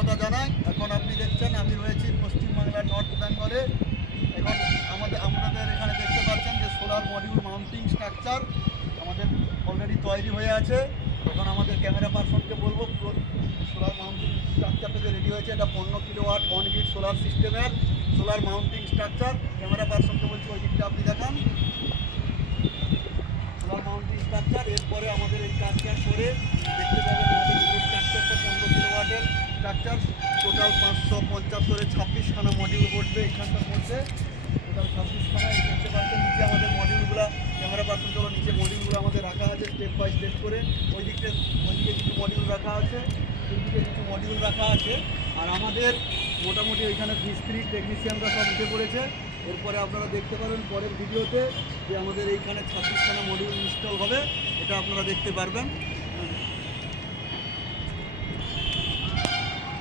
স্বাগত জানাই। এখন আপনি দেখছেন আমি রয়েছি পশ্চিমবাংলার নর্থ বেঙ্গলে। এখন আপনাদের এখানে দেখতে পাচ্ছেন যে সোলার মডিউল মাউন্টিং স্ট্রাকচার আমাদের অলরেডি তৈরি হয়ে আছে। এখন আমাদের ক্যামেরা পার্সনকে বলবো সোলার মাউন্টিং স্ট্রাকচারটা যে রেডি হয়েছে, এটা 15 কিলোওয়াট 1 গ্রিড সোলার সিস্টেমের সোলার মাউন্টিং স্ট্রাকচার। ক্যামেরা পার্সনকে বলছি ওই দিকটা আপনি দেখান। সোলার মাউন্টিং স্ট্রাকচার, এরপরে আমাদের এই কাজটা করে দেখতে পাবেন আমাদের স্ট্রাকচারটা 15 কিলোওয়াটের স্ট্রাকচার। টোটাল 575-এর 26খানা মডিউল বসবে এখানটার মধ্যে। টোটাল 26খানা দেখতে পাচ্ছেন। নিচে আমাদের মডিউলগুলো, ক্যামেরা পার্সন চলো, নিচে মডিউলগুলো আমাদের রাখা আছে স্টেপ বাই স্টেপ করে। ওইদিকে কিছু মডিউল রাখা আছে, ওইদিকে কিছু মডিউল রাখা আছে। আর আমাদের মোটামুটি ওইখানে মিস্ত্রি টেকনিশিয়ানরা সব উঠে পড়েছে। এরপরে আপনারা দেখতে পাবেন পরের ভিডিওতে যে আমাদের এইখানে 26খানা মডিউল ইনস্টল হবে, এটা আপনারা দেখতে পারবেন।